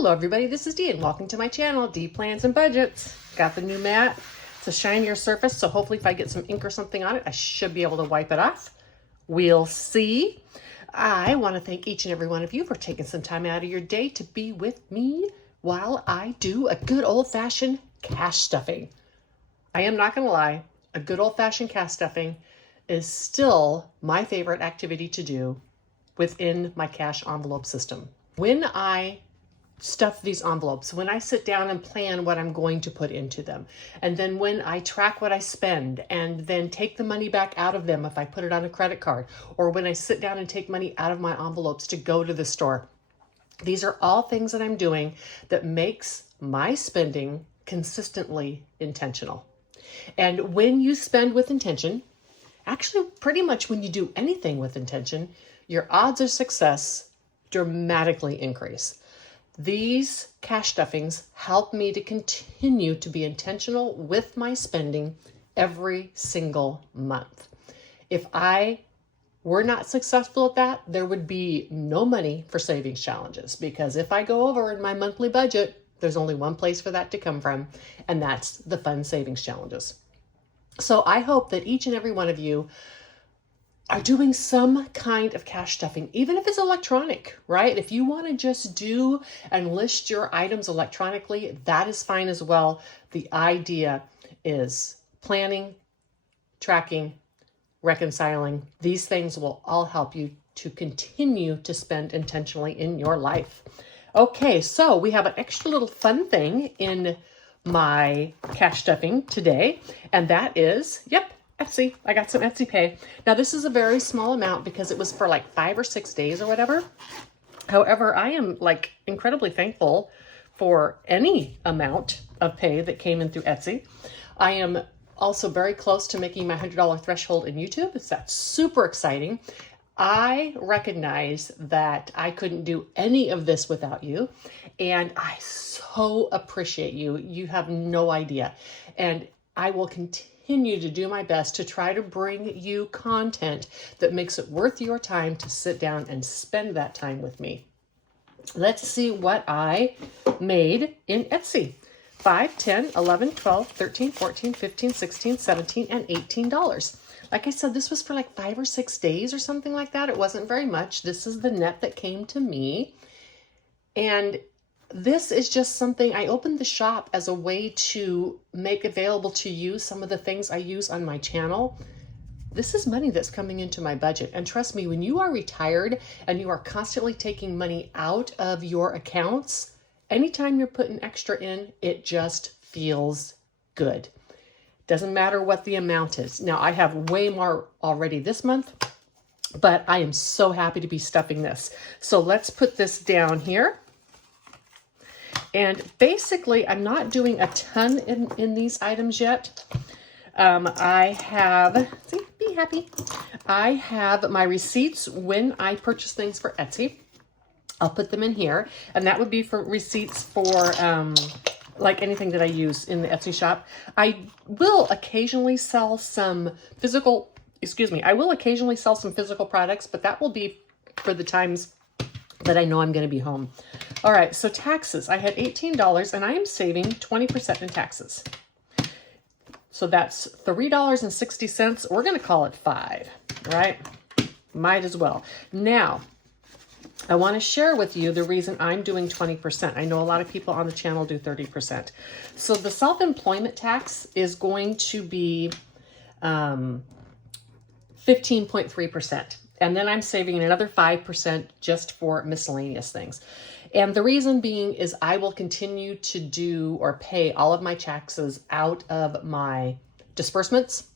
Hello everybody, this is Dee and welcome to my channel, Dee Plans and Budgets. Got the new mat. It's a shinier surface, so hopefully if I get some ink or something on it, I should be able to wipe it off. We'll see. I want to thank each and every one of you for taking some time out of your day to be with me while I do a good old-fashioned cash stuffing. I am not going to lie, a good old-fashioned cash stuffing is still my favorite activity to do within my cash envelope system. When I stuff these envelopes, when I sit down and plan what I'm going to put into them, and then when I track what I spend and then take the money back out of them if I put it on a credit card, or when I sit down and take money out of my envelopes to go to the store, these are all things that I'm doing that makes my spending consistently intentional. And when you spend with intention, actually pretty much when you do anything with intention, your odds of success dramatically increase. These cash stuffings help me to continue to be intentional with my spending every single month. If I were not successful at that, there would be no money for savings challenges, because if I go over in my monthly budget, there's only one place for that to come from, and that's the fun savings challenges. So I hope that each and every one of you are doing some kind of cash stuffing, even if it's electronic, right? If you want to just do and list your items electronically, that is fine as well. The idea is planning, tracking, reconciling. These things will all help you to continue to spend intentionally in your life. Okay, so we have an extra little fun thing in my cash stuffing today, and that is, Etsy. I got some Etsy pay. Now this is a very small amount because it was for like 5 or 6 days or whatever. However, I am like incredibly thankful for any amount of pay that came in through Etsy. I am also very close to making my $100 threshold in YouTube. That's super exciting. I recognize that I couldn't do any of this without you, and I so appreciate you. You have no idea. And I will continue to do my best to try to bring you content that makes it worth your time to sit down and spend that time with me. Let's see what I made in Etsy. $5, $10, $11, $12, $13, $14, $15, $16, $17, and $18. Like I said, this was for like 5 or 6 days or something like that. It wasn't very much. This is the net that came to me. And this is just something, I opened the shop as a way to make available to you some of the things I use on my channel. This is money that's coming into my budget. And trust me, when you are retired and you are constantly taking money out of your accounts, anytime you're putting extra in, it just feels good. Doesn't matter what the amount is. Now, I have way more already this month, but I am so happy to be stuffing this. So let's put this down here. And basically, I'm not doing a ton in these items yet. I have, be happy. I have my receipts when I purchase things for Etsy. I'll put them in here, and that would be for receipts for like anything that I use in the Etsy shop. I will occasionally sell some physical, I will occasionally sell some physical products, but that will be for the times that I know I'm going to be home. All right, so taxes. I had $18, and I am saving 20% in taxes. So that's $3.60. We're going to call it $5, right? Might as well. Now, I want to share with you the reason I'm doing 20%. I know a lot of people on the channel do 30%. So the self-employment tax is going to be 15.3%. And then I'm saving another 5% just for miscellaneous things. And the reason being is I will continue to do or pay all of my taxes out of my disbursements.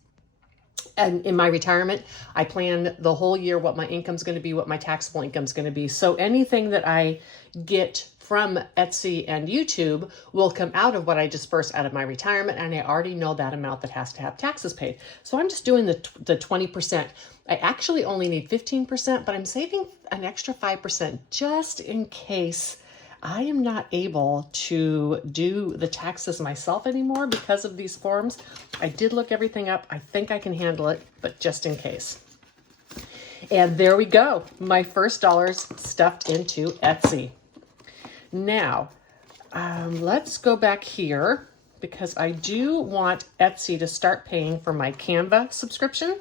And in my retirement, I plan the whole year what my income's going to be, what my taxable income's going to be. So anything that I get from Etsy and YouTube will come out of what I disperse out of my retirement. And I already know that amount that has to have taxes paid. So I'm just doing the 20%. I actually only need 15%, but I'm saving an extra 5% just in case I am not able to do the taxes myself anymore because of these forms. I did look everything up. I think I can handle it, but just in case. And there we go. My first dollars stuffed into Etsy. Now, let's go back here because I do want Etsy to start paying for my Canva subscription.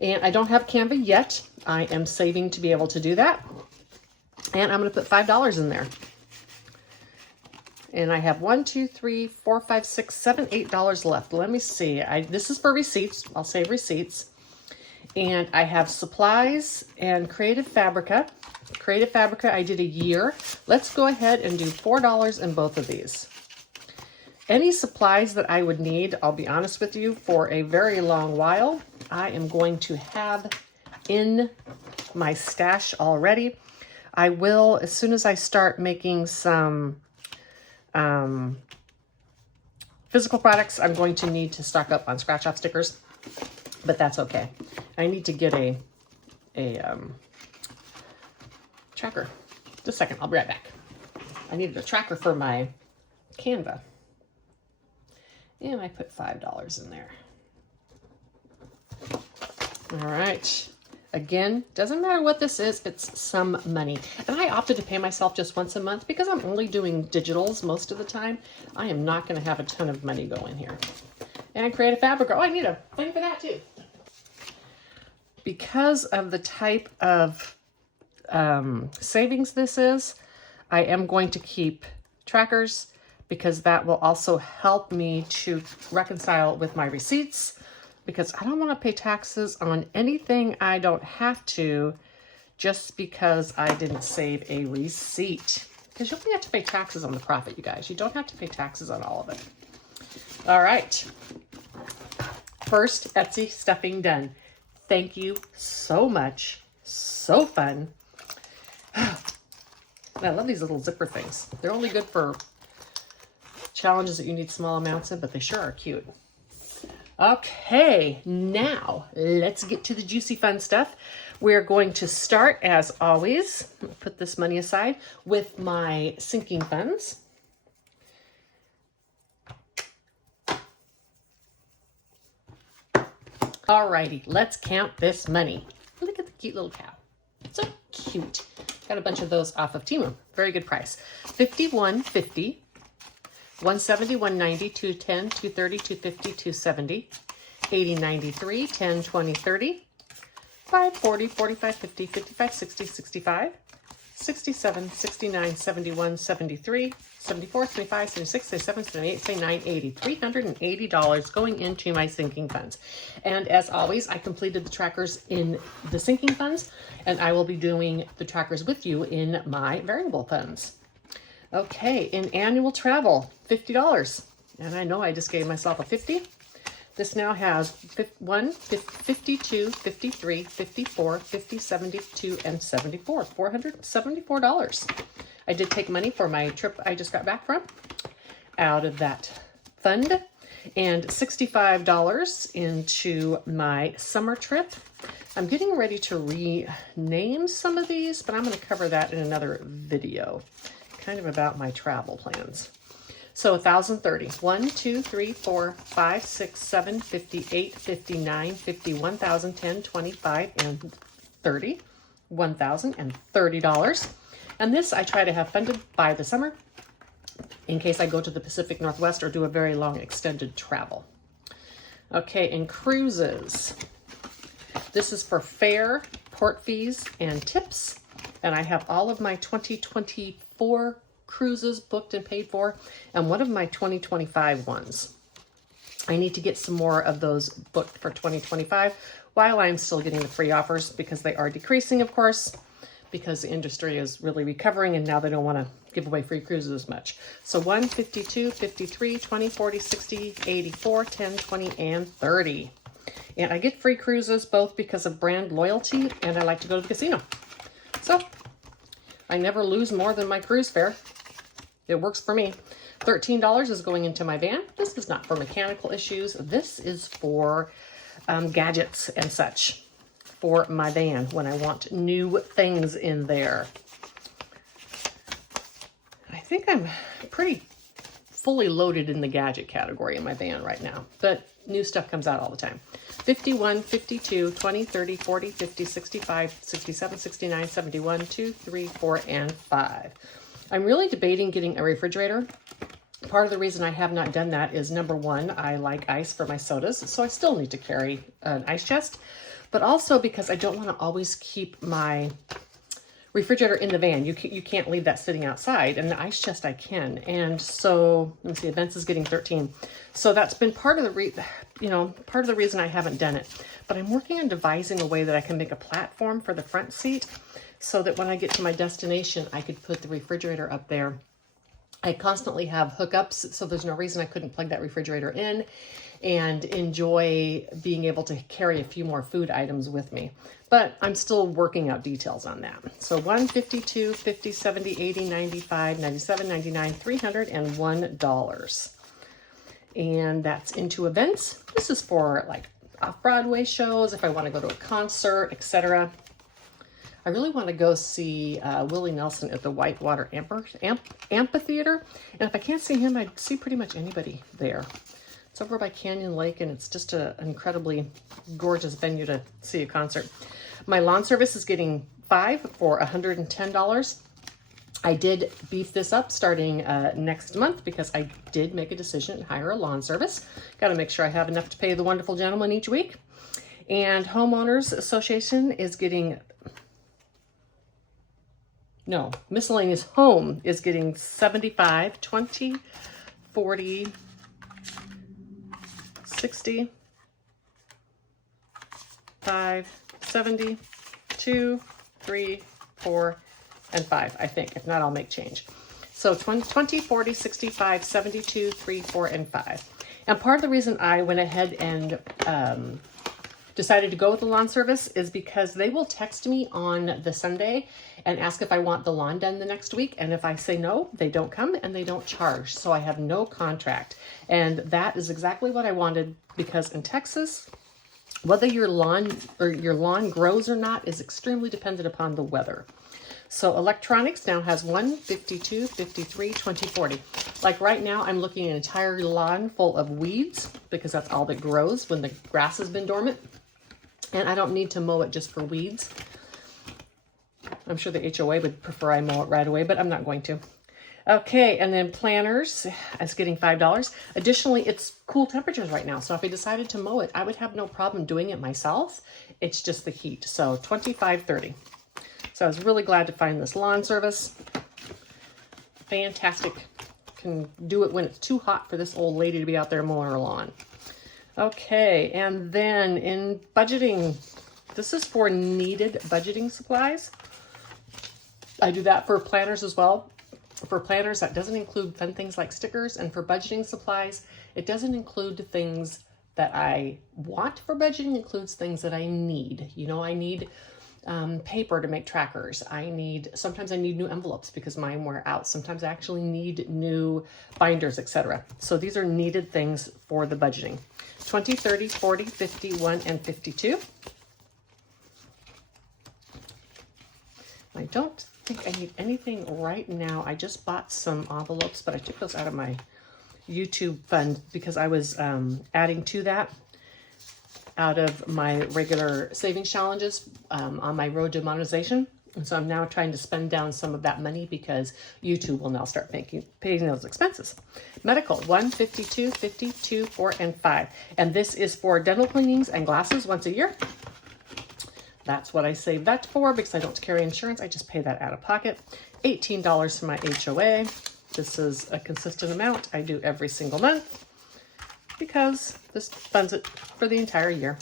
And I don't have Canva yet. I am saving to be able to do that. And I'm going to put $5 in there. And I have $1, $2, $3, $4, $5, $6, $7, $8 left. Let me see. This is for receipts. I'll save receipts. And I have supplies and Creative Fabrica. Creative Fabrica, I did a year. Let's go ahead and do $4 in both of these. Any supplies that I would need, I'll be honest with you, for a very long while, I am going to have in my stash already. I will, as soon as I start making some physical products, I'm going to need to stock up on scratch off stickers, but that's okay. I need to get a tracker. Just a second, I'll be right back. I needed a tracker for my Canva. And I put $5 in there. All right. Again, doesn't matter what this is, it's some money. And I opted to pay myself just once a month because I'm only doing digitals most of the time. I am not going to have a ton of money going here. And Creative Fabric. Oh, I need a thing for that too. Because of the type of savings this is, I am going to keep trackers because that will also help me to reconcile with my receipts, because I don't want to pay taxes on anything I don't have to just because I didn't save a receipt. Because you only have to pay taxes on the profit, you guys. You don't have to pay taxes on all of it. All right. First Etsy stuffing done. Thank you so much. So fun. I love these little zipper things. They're only good for challenges that you need small amounts of, but they sure are cute. Okay, now let's get to the juicy fun stuff. We're going to start, as always, put this money aside, with my sinking funds. Alrighty, let's count this money. Look at the cute little cow. So cute. Got a bunch of those off of Temu. Very good price. $51.50, $170, $190, $210, $230, $250, $270, $80.93, $10, $20, $30, $540, $45, $50, $55, $60, $65, $67, $69, $71, $73, $74, $75, $76, $77, $78, $79, $80, $380 going into my sinking funds. And as always, I completed the trackers in the sinking funds, and I will be doing the trackers with you in my variable funds. Okay, in annual travel, $50. And I know I just gave myself a 50. This now has 52, 53, 54, 50, 72, and 74. $474. I did take money for my trip I just got back from out of that fund, and $65 into my summer trip. I'm getting ready to rename some of these, but I'm going to cover that in another video, kind of about my travel plans. So 1,030, 1, 2, 3, 4, 5, 6, 7, 58, 59, 50, 1,010, 25, and 30, $1,030. And this I try to have funded by the summer in case I go to the Pacific Northwest or do a very long extended travel. Okay, in cruises, this is for fare, port fees, and tips. And I have all of my 2024 cruises booked and paid for, and one of my 2025 ones. I need to get some more of those booked for 2025 while I'm still getting the free offers, because they are decreasing, of course, because the industry is really recovering and now they don't want to give away free cruises as much. So 1, 52, 53, 20, 40, 60, 84, 10, 20, and 30. And I get free cruises both because of brand loyalty and I like to go to the casino. So I never lose more than my cruise fare. It works for me. $13 is going into my van. This is not for mechanical issues. This is for gadgets and such for my van when I want new things in there. I think I'm pretty fully loaded in the gadget category in my van right now, but new stuff comes out all the time. 51, 52, 20, 30, 40, 50, 65, 67, 69, 71, 2, 3, 4, and 5. I'm really debating getting a refrigerator. Part of the reason I have not done that is, number one, I like ice for my sodas, so I still need to carry an ice chest, but also because I don't want to always keep my refrigerator in the van. You can't leave that sitting outside, and the ice chest I can. And so, let me see, events is getting 13. So that's been part of the reason I haven't done it. But I'm working on devising a way that I can make a platform for the front seat so that when I get to my destination, I could put the refrigerator up there. I constantly have hookups, so there's no reason I couldn't plug that refrigerator in and enjoy being able to carry a few more food items with me. But I'm still working out details on that. So 152, 50, 70, 80, 95, 97, 99, $301. And that's into events. This is for like off-Broadway shows, if I want to go to a concert, etc. I really want to go see Willie Nelson at the Whitewater Amphitheater. And if I can't see him, I'd see pretty much anybody there. It's over by Canyon Lake, and it's just an incredibly gorgeous venue to see a concert. My lawn service is getting 5 for $110. I did beef this up starting next month because I did make a decision to hire a lawn service. Got to make sure I have enough to pay the wonderful gentleman each week. And Homeowners Association is getting... No, Miscellaneous Home is getting 75, 20, 40, 60, 5, 70, 2, 3, 4, and 5, I think. If not, I'll make change. So 20, 40, 65, 72, 3, 4, and 5. And part of the reason I went ahead and decided to go with the lawn service is because they will text me on the Sunday and ask if I want the lawn done the next week. And if I say no, they don't come and they don't charge. So I have no contract. And that is exactly what I wanted, because in Texas, whether your lawn grows or not is extremely dependent upon the weather. So electronics now has 1, 52, 53, 20, 40. Like right now, I'm looking at an entire lawn full of weeds because that's all that grows when the grass has been dormant. And I don't need to mow it just for weeds. I'm sure the HOA would prefer I mow it right away, but I'm not going to. Okay, and then planters is getting $5. Additionally, it's cool temperatures right now, so if I decided to mow it, I would have no problem doing it myself. It's just the heat. So $25.30. So I was really glad to find this lawn service. Fantastic. Can do it when it's too hot for this old lady to be out there mowing her lawn. Okay, and then in budgeting, this is for needed budgeting supplies. I do that for planners as well. For planners, that doesn't include fun things like stickers, and for budgeting supplies, it doesn't include things that I want for budgeting, it includes things that I need. You know, I need paper to make trackers. Sometimes I need new envelopes because mine wear out. Sometimes I actually need new binders, etc. So these are needed things for the budgeting. 20, 30, 40, 51, and 52. I don't think I need anything right now. I just bought some envelopes, but I took those out of my YouTube fund because I was adding to that out of my regular savings challenges on my road to monetization. And so I'm now trying to spend down some of that money because YouTube will now start paying those expenses. Medical, 1, 52, 52, 4, and 5. And this is for dental cleanings and glasses once a year. That's what I saved that for because I don't carry insurance. I just pay that out of pocket. $18 for my HOA. This is a consistent amount I do every single month because this funds it for the entire year.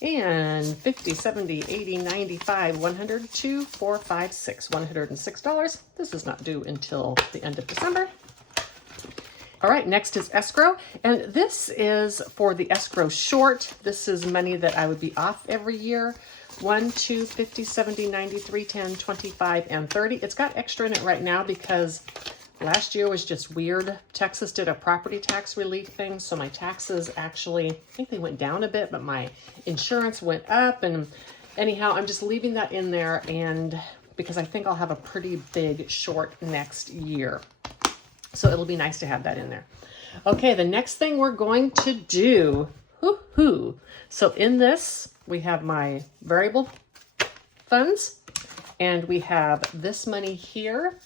And 50, 70, 80, 95, 100, 2, 4, 5, 6, $106. This is not due until the end of December. All right, next is escrow. And this is for the escrow short. This is money that I would be off every year. 1, 2, 50, 70, 93, 10, 25, and 30. It's got extra in it right now because last year was just weird. Texas did a property tax relief thing, so my taxes actually, I think they went down a bit, but my insurance went up. And anyhow, I'm just leaving that in there, and because I think I'll have a pretty big short next year. So it'll be nice to have that in there. Okay, the next thing we're going to do, so in this, we have my variable funds, and we have this money here.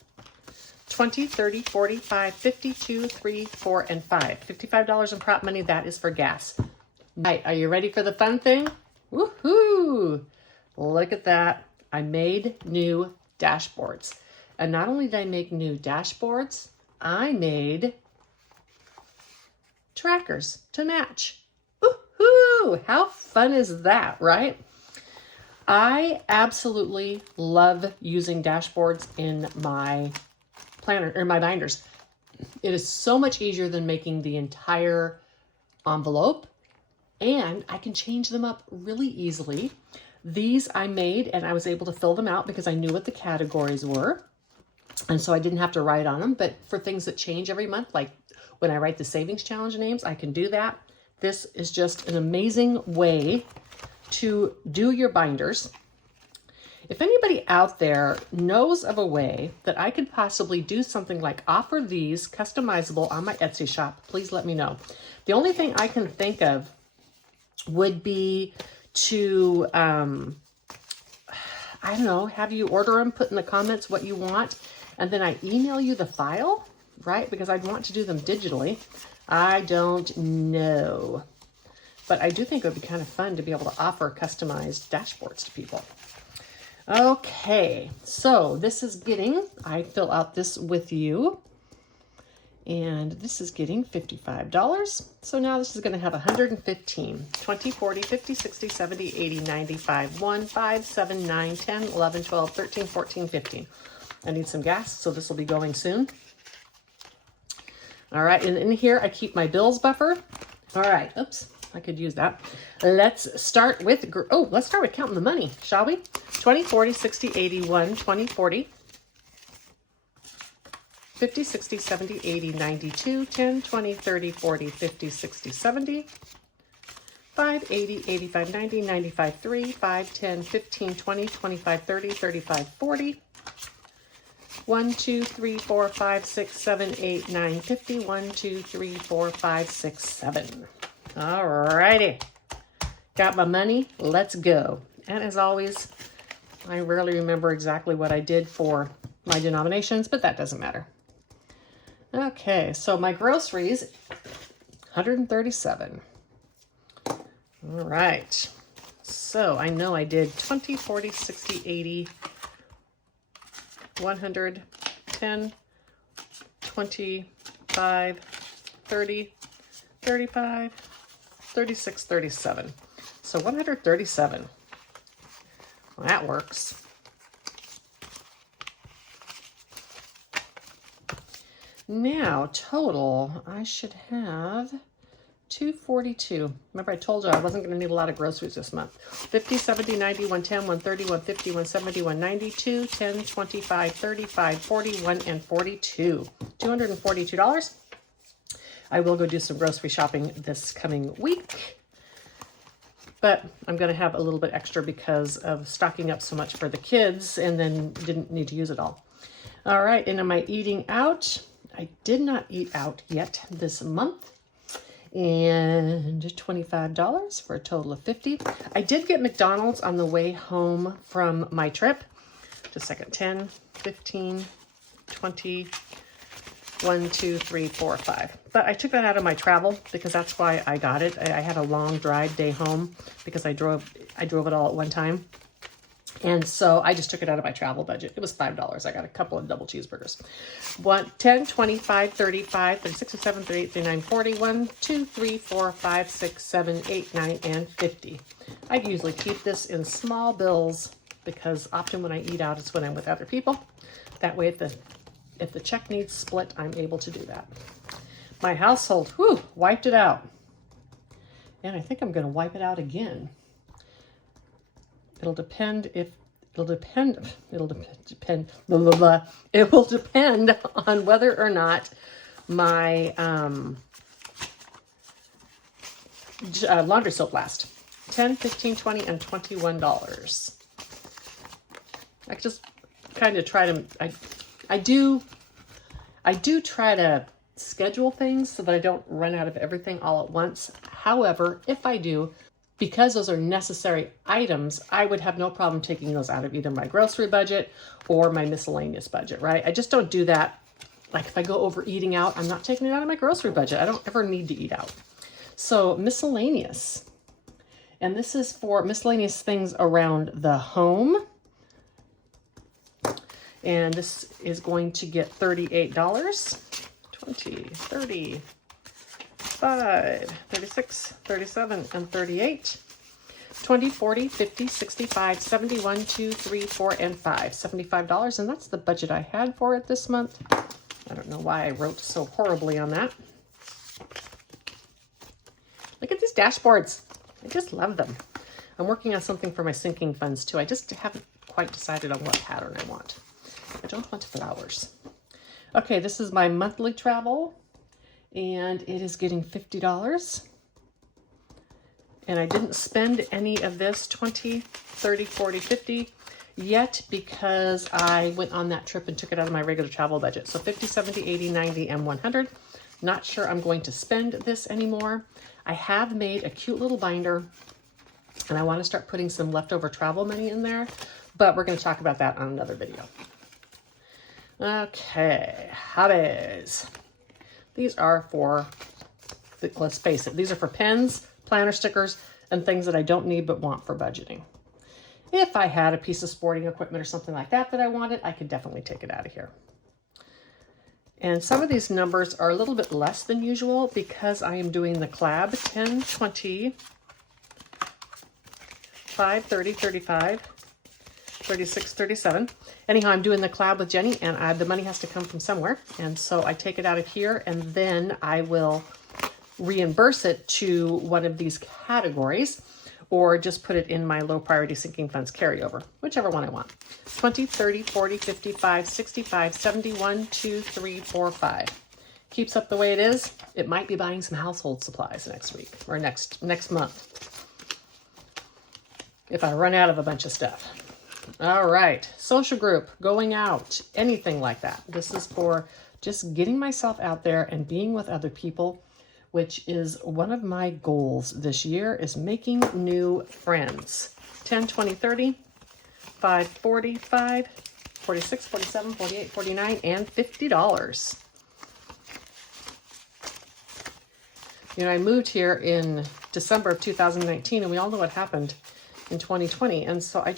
20, 30, 45, 52, 3, 4, and 5. $55 in prop money, that is for gas. All right, are you ready for the fun thing? Woohoo! Look at that. I made new dashboards. And not only did I make new dashboards, I made trackers to match. Woohoo! How fun is that, right? I absolutely love using dashboards in my planner or my binders. It is so much easier than making the entire envelope, and I can change them up really easily. These I made and I was able to fill them out because I knew what the categories were. And so I didn't have to write on them, but for things that change every month, like when I write the savings challenge names, I can do that. This is just an amazing way to do your binders. If anybody out there knows of a way that I could possibly do something like offer these customizable on my Etsy shop, please let me know. The only thing I can think of would be to, I don't know, have you order them, put in the comments what you want, and then I email you the file, right? Because I'd want to do them digitally. I don't know. But I do think it would be kind of fun to be able to offer customized dashboards to people. Okay, so this is getting, I fill out this with you, and this is getting $55. So now this is going to have 115, 20, 40, 50, 60, 70, 80, 95, 1, 5, 7, 9, 10, 11, 12, 13, 14, 15. I need some gas, so this will be going soon. All right, and in here I keep my bills buffer. All right, oops, I could use that. Let's start with counting the money, shall we? 20, 40, 60, 80, 1, 20, 40, 50, 60, 70, 80, 92, 10, 20, 30, 40, 50, 60, 70, 5, 80, 85, 90, 95, 3, 5, 10, 15, 20, 25, 30, 35, 40, 1, 2, 3, 4, 5, 6, 7, 8, 9, 50, 1, 2, 3, 4, 5, 6, 7. All righty. Got my money. Let's go. And as always, I rarely remember exactly what I did for my denominations, but that doesn't matter. Okay, so my groceries, 137. All right. So I know I did 20, 40, 60, 80, 100, 10, 25, 30, 35, 36, 37. So 137. Well, that works. Now, total, I should have 242. Remember, I told you I wasn't going to need a lot of groceries this month. 50, 70, 90, 110, 130, 150, 170, 192, 10, 25, 35, 41, and 42. $242. I will go do some grocery shopping this coming week, but I'm going to have a little bit extra because of stocking up so much for the kids and then didn't need to use it all. All right, and am I eating out? I did not eat out yet this month. And $25 for a total of $50. I did get McDonald's on the way home from my trip. Just a second. 10, 15, 20, 1, 2, 3, 4, 5. But I took that out of my travel because that's why I got it. I had a long drive day home because I drove it all at one time. And so I just took it out of my travel budget. It was $5. I got a couple of double cheeseburgers. 10, 25, 35, 36, 37, 38, 39, 40, 1, 2, 3, 4, 5, 6, 7, 8, 9, and 50. I usually keep this in small bills because often when I eat out, it's when I'm with other people. That way, if the check needs split, I'm able to do that. My household, wiped it out. And I think I'm going to wipe it out again. It will depend on whether or not my laundry soap lasts. $10, $15, $20, and $21. I just kind of try to, I do try to schedule things so that I don't run out of everything all at once. However, if I do, because those are necessary items, I would have no problem taking those out of either my grocery budget or my miscellaneous budget, right? I just don't do that like if I go over eating out, I'm not taking it out of my grocery budget. I don't ever need to eat out. So miscellaneous. And this is for miscellaneous things around the home. And this is going to get $38. 20, 30, 5, 36, 37, and 38. 20, 40, 50, 65, 71, 2, 3, 4, and 5. $75, and that's the budget I had for it this month. I don't know why I wrote so horribly on that. Look at these dashboards. I just love them. I'm working on something for my sinking funds too. I just haven't quite decided on what pattern I want. I don't want flowers. Okay, this is my monthly travel, and it is getting $50. And I didn't spend any of this 20, 30, 40, 50 yet because I went on that trip and took it out of my regular travel budget. So 50, 70, 80, 90, and 100. Not sure I'm going to spend this anymore. I have made a cute little binder, and I want to start putting some leftover travel money in there, but we're going to talk about that on another video. Okay, hobbies. These are for, let's face it, these are for pens, planner stickers, and things that I don't need but want for budgeting. If I had a piece of sporting equipment or something like that that I wanted, I could definitely take it out of here. And some of these numbers are a little bit less than usual because I am doing the collab 10, 20, 5, 30, 35, 36, 37. Anyhow, I'm doing the collab with Jenny, and the money has to come from somewhere. And so I take it out of here, and then I will reimburse it to one of these categories, or just put it in my low priority sinking funds carryover, whichever one I want. 20, 30, 40, 55, 65, 71, 2, 3, 4, 5. Keeps up the way it is. It might be buying some household supplies next week or next month if I run out of a bunch of stuff. All right, social group, going out, anything like that. This is for just getting myself out there and being with other people, which is one of my goals this year, is making new friends. 10, 20, 30, 5, 45, 46, 47, 48, 49, and $50. You know, I moved here in December of 2019, and we all know what happened in 2020. And so I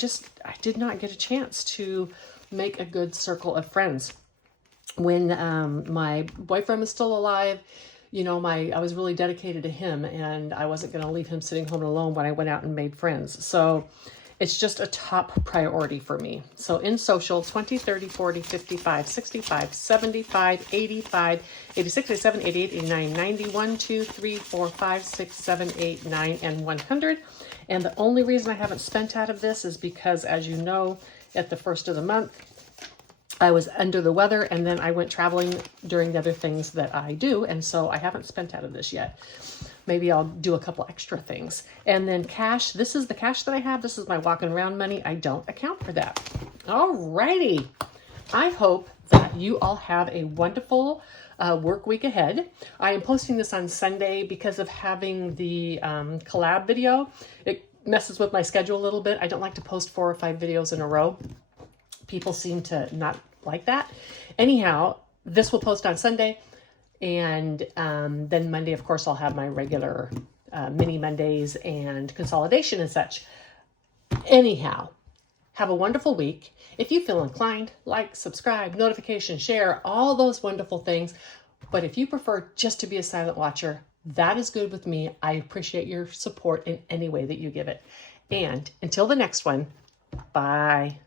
did not get a chance to make a good circle of friends. When my boyfriend was still alive, you know, I was really dedicated to him, and I wasn't going to leave him sitting home alone when I went out and made friends. So it's just a top priority for me. So in social, 20, 30, 40, 55, 65, 75, 85, 86, 87, 88, 89, 90, 1, 2, 3, 4, 5, 6, 7, 8, 9, and 100. And the only reason I haven't spent out of this is because, as you know, at the first of the month, I was under the weather, and then I went traveling during the other things that I do, and so I haven't spent out of this yet. Maybe I'll do a couple extra things. And then cash, this is the cash that I have. This is my walking around money. I don't account for that. All righty. I hope that you all have a wonderful work week ahead. I am posting this on Sunday because of having the collab video. It messes with my schedule a little bit. I don't like to post 4 or 5 videos in a row. People seem to not like that. Anyhow, this will post on Sunday, and then Monday, of course, I'll have my regular mini Mondays and consolidation and such. Anyhow, have a wonderful week. If you feel inclined, like, subscribe, notification, share, all those wonderful things. But if you prefer just to be a silent watcher, that is good with me. I appreciate your support in any way that you give it. And until the next one, bye.